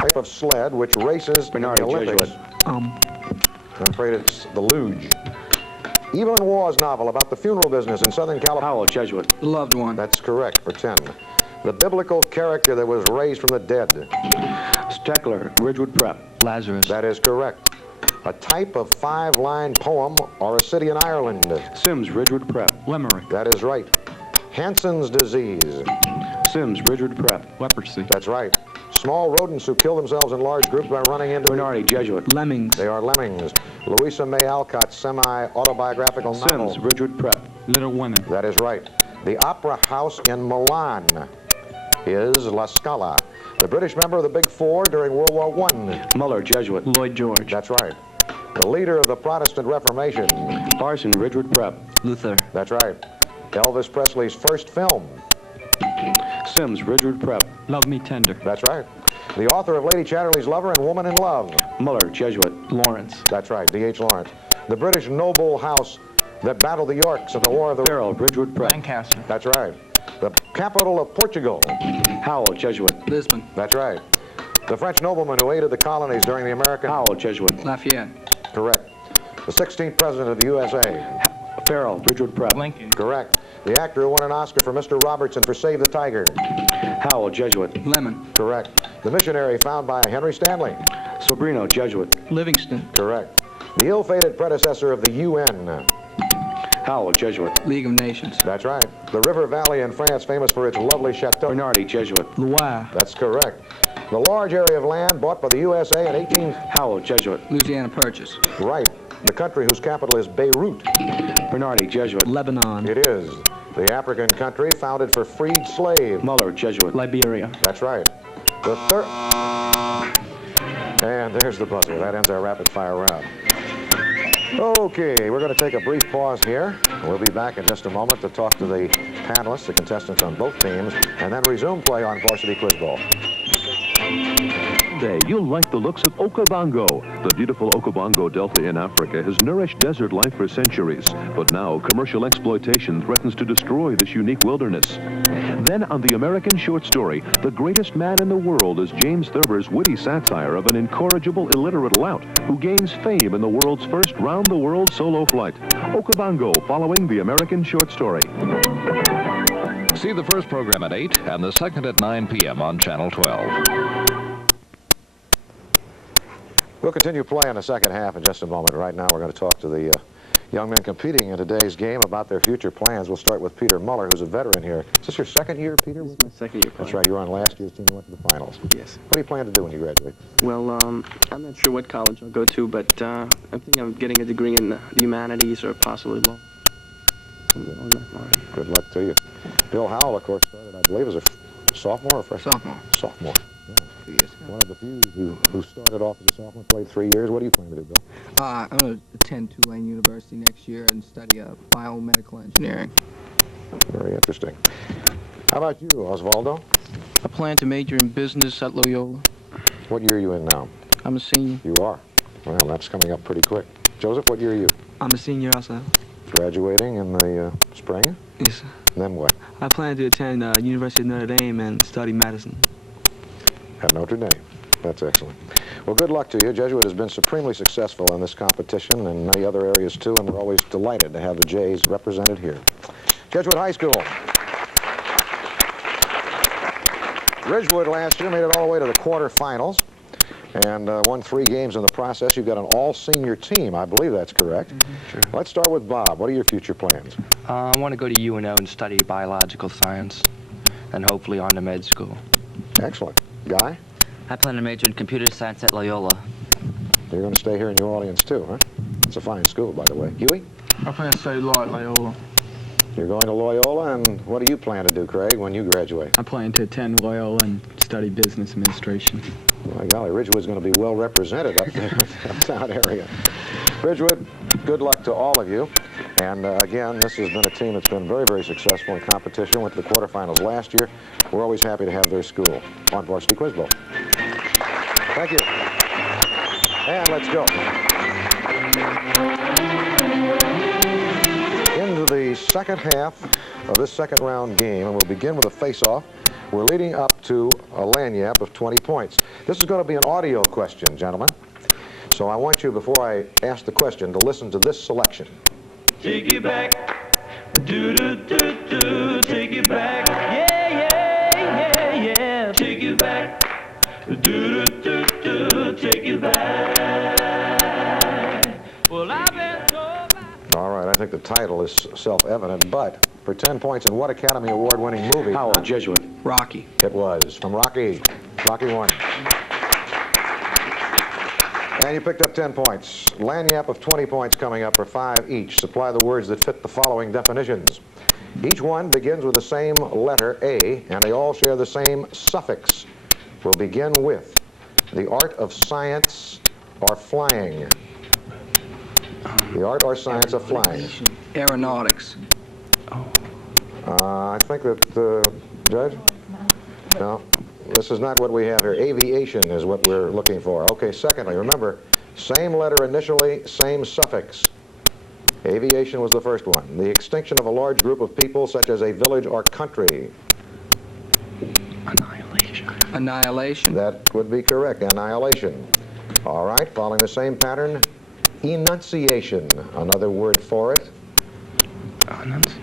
type of sled which races in the Olympics. I'm afraid it's the luge. Evelyn Waugh's novel about the funeral business in Southern California. Howell, Jesuit. The Loved One. That's correct for 10. The biblical character that was raised from the dead. Steckler, Ridgewood Prep. Lazarus. That is correct. A type of 5-line poem or a city in Ireland. Sims, Ridgewood Prep. Limerick. That is right. Hansen's disease. Sims, Ridgewood Prep. Leprosy. That's right. Small rodents who kill themselves in large groups by running into... Bernardi, Jesuit. Lemmings. They are lemmings. Louisa May Alcott's semi-autobiographical novel. Sims, Ridgewood Prep. Little Women. That is right. The Opera House in Milan is La Scala. The British member of the Big Four during World War I. Muller, Jesuit. Lloyd George. That's right. The leader of the Protestant Reformation. Larson, Ridgewood Prep. Luther. That's right. Elvis Presley's first film. Sims, Ridgewood Prep. Love Me Tender. That's right. The author of Lady Chatterley's Lover and Woman in Love. Muller, Jesuit. Lawrence. That's right, D.H. Lawrence. The British noble house that battled the Yorks in the War of the... Farrell, Ridgewood Prep. Lancaster. That's right. The capital of Portugal. Howell, Jesuit. Lisbon. That's right. The French nobleman who aided the colonies during the American... Howell, Jesuit. Lafayette. Correct. The 16th president of the USA. Farrell, Ridgewood Prep. Lincoln. Correct. The actor who won an Oscar for Mr. Robertson for Save the Tiger. Howell, Jesuit. Lemon. Correct. The missionary found by Henry Stanley. Sobrino, Jesuit. Livingston. Correct. The ill-fated predecessor of the UN. Howell, Jesuit. League of Nations. That's right. The river valley in France famous for its lovely chateau. Bernardi, Jesuit. Loire. That's correct. The large area of land bought by the USA in 18... Howell, Jesuit. Louisiana Purchase. Right. The country whose capital is Beirut. Bernardi, Jesuit. Lebanon. It is. The African country founded for freed slaves. Muller, Jesuit. Liberia. That's right. The third... And there's the buzzer. That ends our rapid-fire round. Okay, we're going to take a brief pause here. We'll be back in just a moment to talk to the panelists, the contestants on both teams, and then resume play on Varsity Quiz Bowl. Someday you'll like the looks of Okavango. The beautiful Okavango Delta in Africa has nourished desert life for centuries, but now commercial exploitation threatens to destroy this unique wilderness. Then on the American short story, The Greatest Man in the World is James Thurber's witty satire of an incorrigible illiterate lout who gains fame in the world's first round-the-world solo flight. Okavango, following the American short story. See the first program at 8 and the second at 9 p.m. on Channel 12. We'll continue play in the second half in just a moment. Right now, we're going to talk to the young men competing in today's game about their future plans. We'll start with Peter Muller, who's a veteran here. Is this your second year, Peter? This is my second year. That's right. You were on last year's team and went to the finals. Yes. What do you plan to do when you graduate? Well, I'm not sure what college I'll go to, but I think I'm getting a degree in the humanities or possibly law. Something along that line. Good luck to you. Bill Howell, of course, started, I believe, as a sophomore or freshman? Sophomore. Sophomore. Yeah. 2 years. One of the few who started off as a sophomore, played 3 years. What do you plan to do, Bill? I'm going to attend Tulane University next year and study biomedical engineering. Very interesting. How about you, Osvaldo? I plan to major in business at Loyola. What year are you in now? I'm a senior. You are? Well, that's coming up pretty quick. Joseph, what year are you? I'm a senior also. Graduating in the spring? Yes. Then what? I plan to attend University of Notre Dame and study medicine. At Notre Dame. That's excellent. Well, good luck to you. Jesuit has been supremely successful in this competition and many other areas, too, and we're always delighted to have the Jays represented here. Jesuit High School. Ridgewood last year made it all the way to the quarterfinals and won 3 games in the process. You've got an all-senior team. I believe that's correct. Sure. Let's start with Bob. What are your future plans? I want to go to UNO and study biological science and hopefully on to med school. Excellent. Guy? I plan to major in computer science at Loyola. You're going to stay here in New Orleans, too, huh? It's a fine school, by the way. Huey? I plan to study law at Loyola. You're going to Loyola, and what do you plan to do, Craig, when you graduate? I plan to attend Loyola and study business administration. My golly, Ridgewood's going to be well represented up there in the downtown area. Ridgewood, good luck to all of you. And again, this has been a team that's been very, very successful in competition. Went to the quarterfinals last year. We're always happy to have their school on Varsity Quiz Bowl. Thank you. And let's go. Into the second half of this second round game, and we'll begin with a face-off we're leading up to a lagniappe of 20 points. This is going to be an audio question, gentlemen. So I want you, before I ask the question, to listen to this selection. Take it back, do-do-do-do, take it back, yeah, yeah, yeah, yeah, take it back, do-do-do-do, take it back. Well, I've been told by... All right, I think the title is self-evident, but for 10 points, in what Academy Award-winning movie? Howell, Jesuit. Rocky. It was from Rocky. Rocky 1. And you picked up 10 points. Lagniappe of 20 points coming up for 5 each. Supply the words that fit the following definitions. Each one begins with the same letter A, and they all share the same suffix. We'll begin with the art of science or flying. The art or science of flying. Aeronautics. I think that, Judge? No. This is not what we have here. Aviation is what we're looking for. Okay, secondly, remember, same letter initially, same suffix. Aviation was the first one. The extinction of a large group of people, such as a village or country. Annihilation. Annihilation. That would be correct, annihilation. All right, following the same pattern, enunciation, another word for it. Enunciation.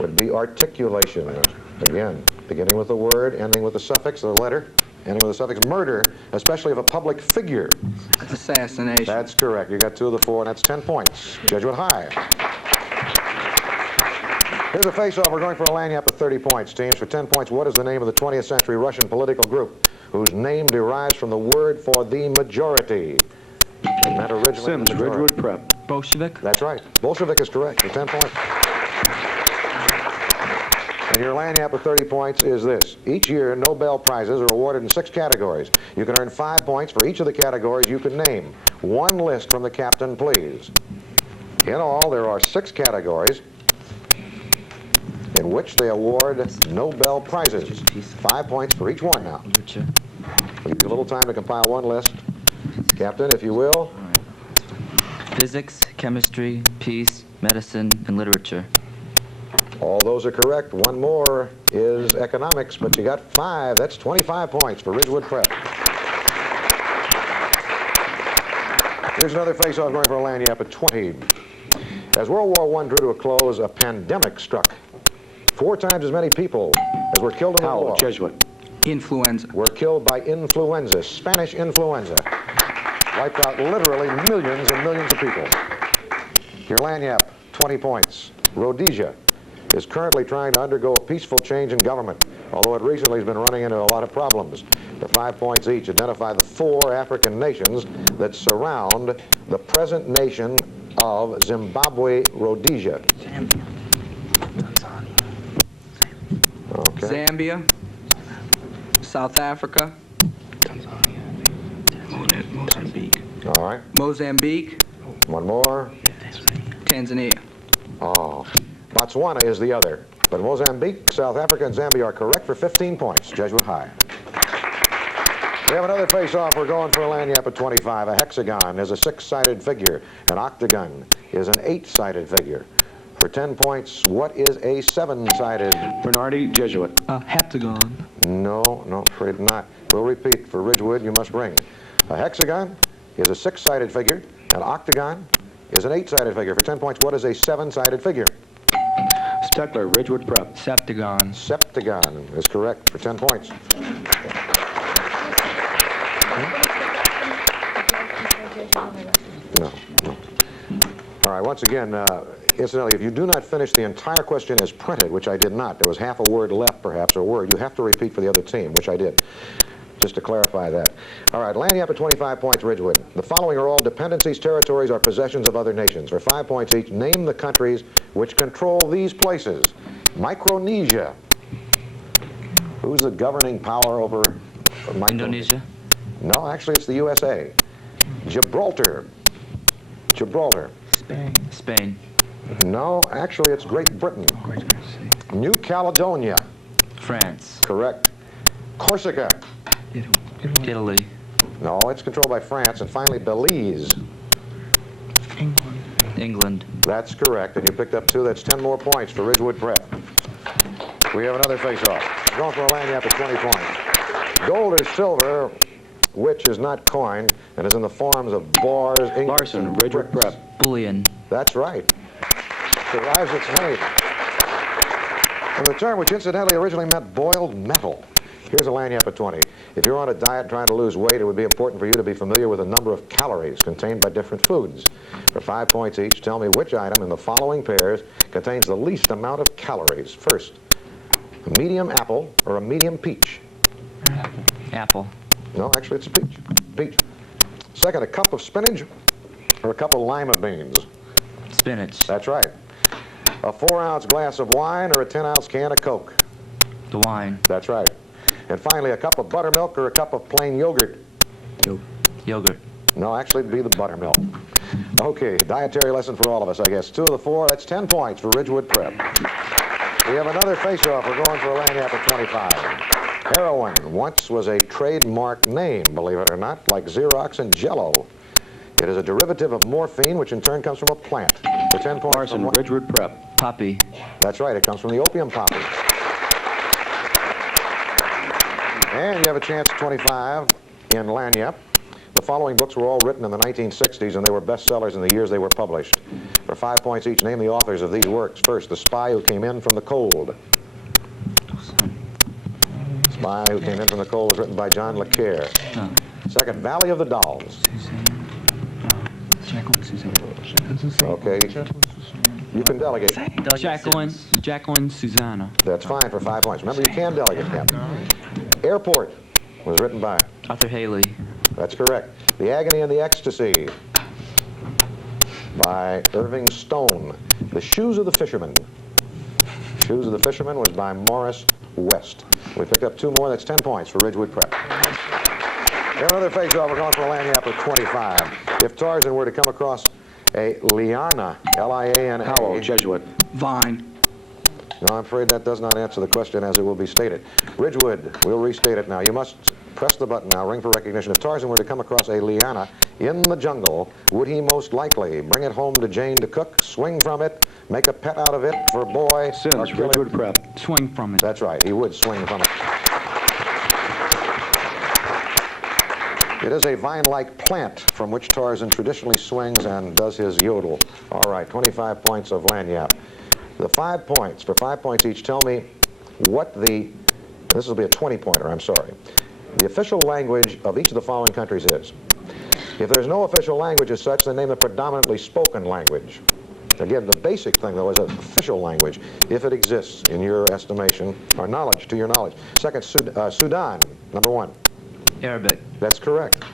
Would be articulation. Again, beginning with the word, ending with the suffix, the letter, ending with the suffix. Murder, especially of a public figure. Assassination. That's correct. You got 2 of the 4, and that's 10 points. Jesuit High. Here's a face-off. We're going for a lagniappe of 30 points. Teams, for 10 points, what is the name of the 20th century Russian political group whose name derives from the word for the majority? And that originally Sims, Ridgewood Prep. Bolshevik. That's right. Bolshevik is correct for 10 points. And your lagniappe of 30 points is this. Each year, Nobel Prizes are awarded in 6 categories. You can earn 5 points for each of the categories you can name. One list from the captain, please. In all, there are 6 categories in which they award Nobel Prizes. 5 points for each one now. We'll give you a little time to compile one list. Captain, if you will. Physics, chemistry, peace, medicine, and literature. All those are correct. One more is economics, but you got 5. That's 25 points for Ridgewood Prep. Here's another face-off going for a lagniappe at 20. As World War I drew to a close, a pandemic struck. 4 times as many people as were killed in the war. Jesuit. Influenza. Were killed by influenza, Spanish influenza. Wiped out literally millions and millions of people. Your lagniappe, 20 points. Rhodesia is currently trying to undergo a peaceful change in government, although it recently has been running into a lot of problems. For 5 points each, identify the 4 African nations that surround the present nation of Zimbabwe, Rhodesia. Okay. Zambia. South Africa. Mozambique. All right. Mozambique. One more. Tanzania. Oh. Botswana is the other. But Mozambique, South Africa, and Zambia are correct for 15 points. Jesuit High. We have another face-off. We're going for a lagniappe at 25. A hexagon is a 6-sided figure. An octagon is an 8-sided figure. For 10 points, what is a 7-sided? Bernardi, Jesuit. Heptagon. No, afraid not. We'll repeat. For Ridgewood, you must ring. A hexagon is a 6-sided figure. An octagon is an 8-sided figure. For 10 points, what is a 7-sided figure? Steckler, Ridgewood Prep. Septagon. Septagon is correct for 10 points. No. All right, once again, incidentally, if you do not finish the entire question as printed, which I did not, there was half a word left, perhaps, or a word, you have to repeat for the other team, which I did, just to clarify that. All right, lagniappe at 25 points, Ridgewood. The following are all dependencies, territories, or possessions of other nations. For 5 points each, name the countries which control these places. Micronesia. Who's the governing power over Micronesia? Indonesia? No, actually, it's the USA. Gibraltar. Gibraltar. Spain. No, actually, it's Great Britain. New Caledonia. France. Correct. Corsica. Italy. No, it's controlled by France. And finally, Belize. England. That's correct. And you picked up 2. That's 10 more points for Ridgewood Prep. We have another face-off. going for a lanyard for 20 points. Gold or silver, which is not coined and is in the forms of bars, ingots, Larson, and Ridgewood bricks. Prep. Bullion. That's right. Derives its name from the term which incidentally originally meant boiled metal. Here's a lanyard for 20. If you're on a diet trying to lose weight, it would be important for you to be familiar with the number of calories contained by different foods. For 5 points each, tell me which item in the following pairs contains the least amount of calories. First, a medium apple or a medium peach? Apple. No, actually it's a peach. Peach. Second, a cup of spinach or a cup of lima beans? Spinach. That's right. A 4-ounce glass of wine or a 10-ounce can of Coke? The wine. That's right. And finally, a cup of buttermilk or a cup of plain yogurt? Yogurt. No, actually it'd be the buttermilk. Okay, dietary lesson for all of us, I guess. 2 of the 4, that's 10 points for Ridgewood Prep. We have another face-off. We're going for a lanyard for 25. Heroin once was a trademark name, believe it or not, like Xerox and Jell-O. It is a derivative of morphine, which in turn comes from a plant. For 10 points. Larson, Ridgewood Prep. Poppy. That's right, it comes from the opium poppy. And you have a chance at 25 in Lanyap. The following books were all written in the 1960s, and they were bestsellers in the years they were published. For 5 points each, name the authors of these works. First, The Spy Who Came In From the Cold. Spy Who Came In From the Cold was written by John Le Carre. Second, Valley of the Dolls. Okay, you can delegate. Jacqueline Susanna. That's fine for 5 points. Remember, you can delegate, Captain. Airport was written by Arthur Haley. That's correct. The Agony and the Ecstasy by Irving Stone. The Shoes of the Fisherman. Shoes of the Fisherman was by Morris West. We picked up 2 more. That's 10 points for Ridgewood Prep. We have another face-off. We're going for a lanyard for 25. If Tarzan were to come across a liana, L-I-A-N-A. Howell, Jesuit. Vine. No, I'm afraid that does not answer the question as it will be stated. Ridgewood, we'll restate it now. You must press the button now, ring for recognition. If Tarzan were to come across a liana in the jungle, would he most likely bring it home to Jane to cook, swing from it, make a pet out of it for boy, Sims, or kill Ridgewood it? Prep. Swing from it. That's right, he would swing from it. It is a vine-like plant from which Tarzan traditionally swings and does his yodel. All right, 25 points of lanyap. The 5 points, for 5 points each, tell me what this will be a 20-pointer, I'm sorry. The official language of each of the following countries is. If there's no official language as such, then name the predominantly spoken language. Again, the basic thing, though, is an official language, if it exists in your estimation, or knowledge, to your knowledge. Second, Sudan, number 1. Arabic. That's correct.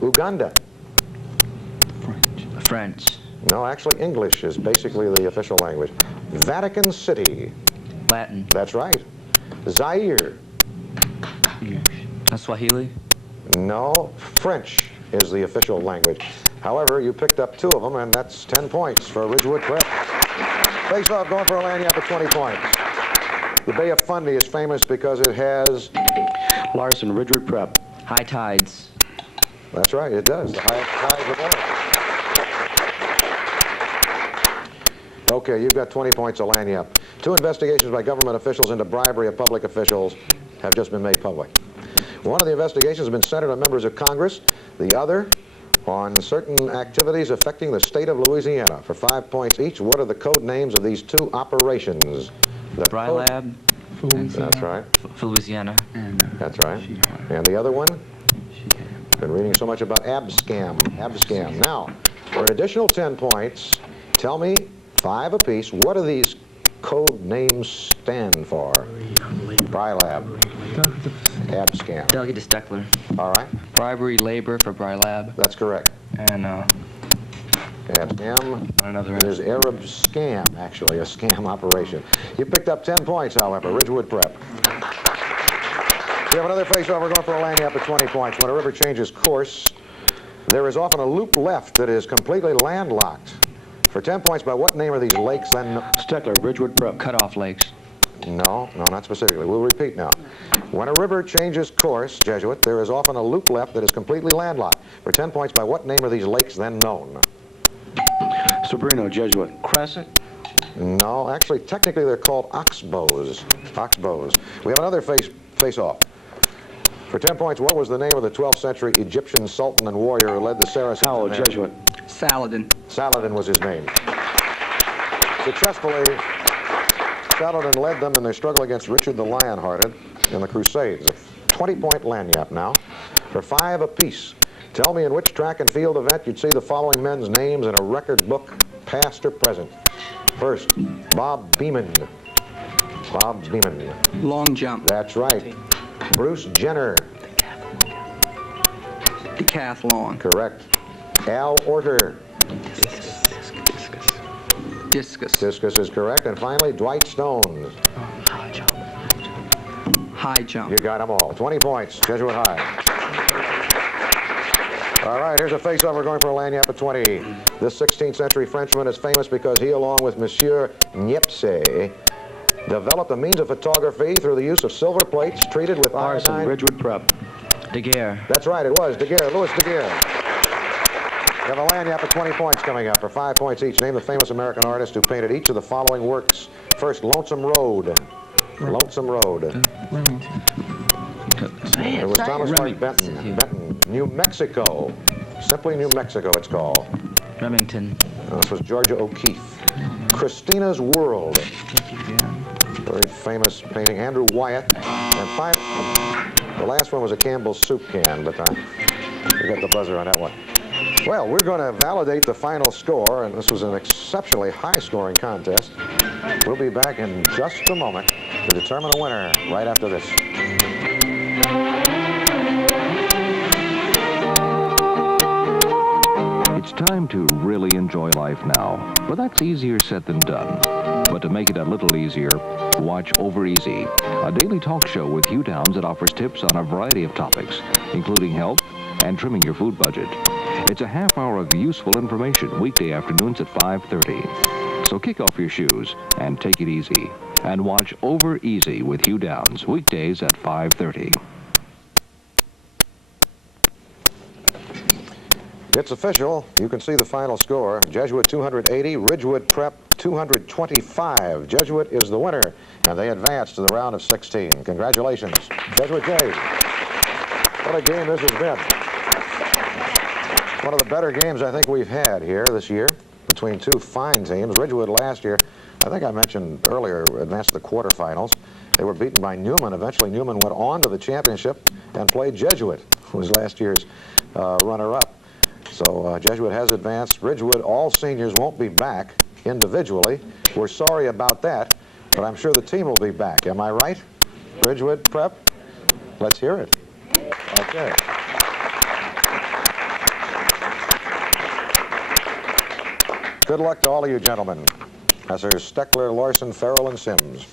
Uganda. French. No, actually, English is basically the official language. Vatican City. Latin. That's right. Zaire. Swahili. No, French is the official language. However, you picked up 2 of them, and that's 10 points for Ridgewood Prep. Face off, going for a lanyard for 20 points. The Bay of Fundy is famous because it has... Larson, Ridgewood Prep. High tides. That's right, it does. The highest tides of all. Okay, you've got 20 points of lanyard. 2 investigations by government officials into bribery of public officials have just been made public. One of the investigations has been centered on members of Congress, the other on certain activities affecting the state of Louisiana. For 5 points each, what are the code names of these 2 operations? The Bry Lab. That's right. For Louisiana. That's right. And the other one? Been reading so much about abscam. Abscam. Now, for an additional 10 points, tell me 5 apiece, what do these code names stand for? Bry Lab. Abscam. Delegate to Steckler. All right. Bribery labor for Bry Lab. That's correct. And Abscam. another. There's Arab scam, actually, a scam operation. You picked up 10 points, however. Ridgewood Prep. We have another face-off. We're going for a lanyard for 20 points. When a river changes course, there is often a loop left that is completely landlocked. For 10 points, by what name are these lakes then? Steckler, Ridgewood Prep. Cut-off lakes. No, not specifically. We'll repeat now. When a river changes course, Jesuit, there is often a loop left that is completely landlocked. For 10 points, by what name are these lakes then known? Sobrino, Jesuit. Crescent. No, actually, technically they're called oxbows. Oxbows. We have another face-off. For 10 points, what was the name of the 12th century Egyptian sultan and warrior who led the Saracens? Howell, Jesuit. Saladin. Saladin was his name. Successfully, Saladin led them in their struggle against Richard the Lionhearted in the Crusades. A 20-point lanyap now for 5 apiece. Tell me in which track and field event you'd see the following men's names in a record book, past or present. First, Bob Beeman. Bob Beeman. Long jump. That's right. Bruce Jenner. Decathlon. Correct. Al Orter. Discus. Discus is correct. And finally, Dwight Stone. High jump. You got them all. 20 points. Jesuit High. All right, here's a face-off. We're going for a lanyap at 20. This 16th century Frenchman is famous because he, along with Monsieur Niepce, developed a means of photography through the use of silver plates treated with Larson, iodine. Ridgewood Prep. Daguerre. That's right, it was Daguerre, Louis Daguerre. We have a lanyap at 20 points coming up for 5 points each. Name the famous American artist who painted each of the following works. First, Lonesome Road. Lonesome Road. It was Thomas Mark Benton. Benton, New Mexico. Simply New Mexico, it's called. Remington. This was Georgia O'Keeffe. Christina's World. Very famous painting. Andrew Wyatt. And the last one was a Campbell's soup can, but we got the buzzer on that one. Well, we're going to validate the final score, and this was an exceptionally high-scoring contest. We'll be back in just a moment to determine a winner right after this. It's time to really enjoy life now, but that's easier said than done. But to make it a little easier, watch Over Easy, a daily talk show with Hugh Downs that offers tips on a variety of topics, including health and trimming your food budget. It's a half hour of useful information weekday afternoons at 5:30. So kick off your shoes and take it easy. And watch Over Easy with Hugh Downs, weekdays at 5:30. It's official. You can see the final score. Jesuit 280, Ridgewood Prep 225. Jesuit is the winner, and they advance to the round of 16. Congratulations, Jesuit Jays. What a game this has been. One of the better games I think we've had here this year between two fine teams. Ridgewood last year, I think I mentioned earlier, advanced to the quarterfinals. They were beaten by Newman. Eventually, Newman went on to the championship and played Jesuit, who was last year's runner-up. So Jesuit has advanced. Ridgewood, all seniors won't be back individually. We're sorry about that, but I'm sure the team will be back. Am I right? Ridgewood Prep? Let's hear it. Okay. Good luck to all of you gentlemen. Professors Steckler, Larson, Farrell, and Sims.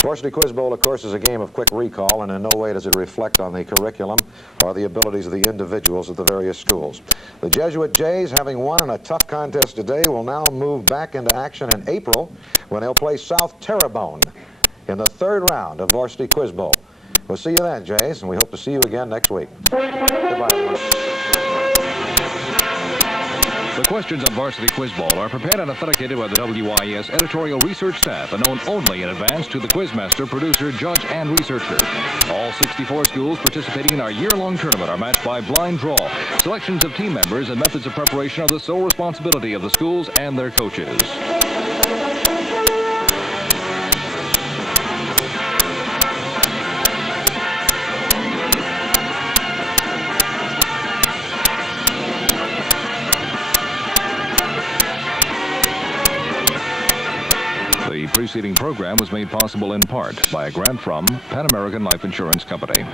Varsity Quiz Bowl, of course, is a game of quick recall, and in no way does it reflect on the curriculum or the abilities of the individuals at the various schools. The Jesuit Jays, having won in a tough contest today, will now move back into action in April when they'll play South Terrebonne in the 3rd round of Varsity Quiz Bowl. We'll see you then, Jays, and we hope to see you again next week. Goodbye, everyone. The questions on Varsity Quiz Bowl are prepared and authenticated by the WIS editorial research staff and known only in advance to the quizmaster, producer, judge, and researcher. All 64 schools participating in our year-long tournament are matched by blind draw. Selections of team members and methods of preparation are the sole responsibility of the schools and their coaches. The preceding program was made possible in part by a grant from Pan American Life Insurance Company.